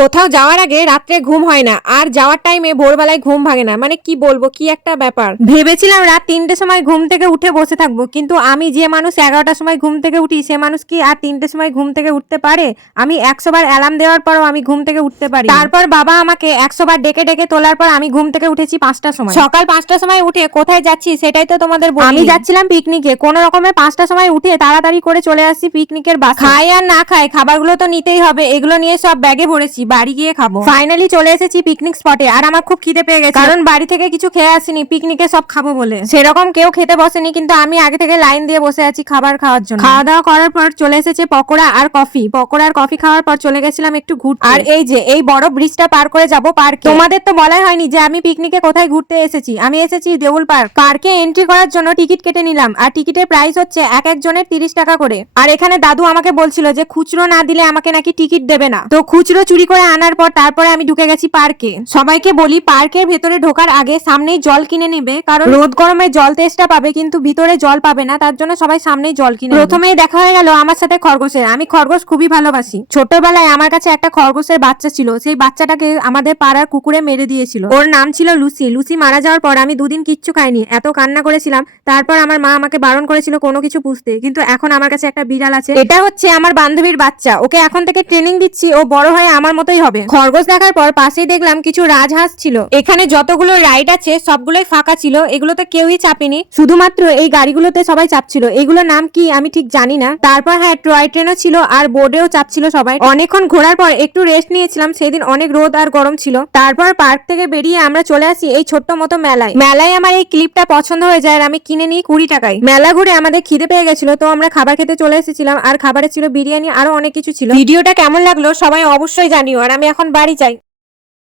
কোথাও যাওয়ার আগে রাত্রে ঘুম হয় না, আর যাওয়ার টাইমে ভোরবেলায় ঘুম ভাঙে না। মানে কি বলবো, কি একটা ব্যাপার। ভেবেছিলাম রাত 3টের সময় ঘুম থেকে উঠে বসে থাকবো, কিন্তু আমি যে মানুষ 11টার সময় ঘুম থেকে উঠি, সে মানুষ কি আর 3টের সময় ঘুম থেকে উঠতে পারে? আমি 100 বার অ্যালার্ম দেওয়ার পরও আমি ঘুম থেকে উঠতে পারি। তারপর বাবা আমাকে 100 বার ডেকে ডেকে তোলার পর আমি ঘুম থেকে উঠেছি 5টার সময়। সকাল 5টার সময় উঠে কোথায় যাচ্ছি সেটাই তো তোমাদের বলি। আমি যাচ্ছিলাম পিকনিকে। কোনো রকমে 5টার সময় উঠে তাড়াতাড়ি করে চলে আসছি পিকনিকের বাসে। খাই আর না খাই, খাবারগুলো তো নিতেই হবে। এগুলো নিয়ে সব ব্যাগে ভরেছি, বাড়ি গিয়ে খাবো। ফাইনালি চলে এসেছি পিকনিক স্পটে, আর আমার খুব খিদে পেয়ে গেছে, কারণ বাড়ি থেকে কিছু খেয়ে আসিনি, পিকনিকে সব খাবো বলে। সেরকম কেউ খেতে বসেনি, কিন্তু আমি আগে থেকে লাইন দিয়ে বসে আছি খাবার খাওয়ার জন্য। খাওয়া দাওয়া করার পর চলে এসেছে পকোড়া আর কফি। পকোড়া আর কফি খাওয়ার পর চলে গেছিলাম একটু ঘুরতে। আর এই যে এই বড় ব্রিজটা পার করে যাব পার্কে। তোমাদের তো বলাই হয়নি যে আমি পিকনিকে কোথায় ঘুরতে এসেছি। আমি এসেছি দেউল পার্ক। পার্কে এন্ট্রি করার জন্য টিকিট কেটে নিলাম, আর টিকিটের প্রাইস হচ্ছে এক একজনের 30 টাকা করে। আর এখানে দাদু আমাকে বলছিল যে খুচরো না দিলে আমাকে নাকি টিকিট দেবে না। তো খুচরো চুরি করে আনার পর তারপরে আমি ঢুকে গেছি পার্কে। সবাইকে বলি পার্কের ভেতরে ঢোকার আগে সামনেই জল কিনে নেবে, কারণ রোদ গরমে জল তেষ্টা পাবে, কিন্তু ভিতরে জল পাবে না, তার জন্য সবাই সামনেই জল কিনে। প্রথমেই দেখা হয়ে গেল আমার সাথে খরগোশের। আমি খরগোশ খুবই ভালোবাসি। ছোটবেলায় আমার কাছে একটা খরগোশের বাচ্চা ছিল, সেই বাচ্চাটাকে আমাদের পাড়ার কুকুরে মেরে দিয়েছিল। ওর নাম ছিল লুসি। লুসি মারা যাওয়ার পর আমি দুদিন কিচ্ছু খাইনি, এত কান্না করেছিলাম। তারপর আমার মা আমাকে বারণ করেছিল কোনো কিছু পুষতে, কিন্তু এখন আমার কাছে একটা বিড়াল আছে। এটা হচ্ছে আমার বান্ধবীর বাচ্চা, ওকে এখন থেকে ট্রেনিং দিচ্ছি, ও বড় হয়ে আমার মতোই হবে। খরগোশ দেখার পর পাশেই দেখলাম কিছু রাজহাঁস ছিল। এখানে যতগুলো রাইড আছে সবগুলোই ফাঁকা ছিল, এগুলোতে কেউই চাপেনি, শুধুমাত্র এই গাড়িগুলোতে সবাই চাপছিল। এগুলোর নাম কি আমি ঠিক জানি না। তারপর হ্যাঁ, টয় ট্রেনও ছিল, আর বোর্ডেও চাপছিল সবাই। অনেকক্ষণ ঘোরার পর একটু রেস্ট নিয়েছিলাম, সেদিন অনেক রোদ আর গরম ছিল। তারপর পার্ক থেকে বেরিয়ে আমরা চলে আসি এই ছোট্ট মতো মেলায়। মেলায় আমার এই ক্লিপটা পছন্দ হয়ে যায়, আর আমি কিনে নিই 20 টাকায়। মেলা ঘুরে আমাদের খিদে পেয়ে গেছিল, তো আমরা খাবার খেতে চলে এসেছিলাম, আর খাবারে ছিল বিরিয়ানি, আরো অনেক কিছু ছিল। ভিডিওটা কেমন লাগলো সবাই অবশ্যই জানিও, আর আমি এখন বাড়ি যাই।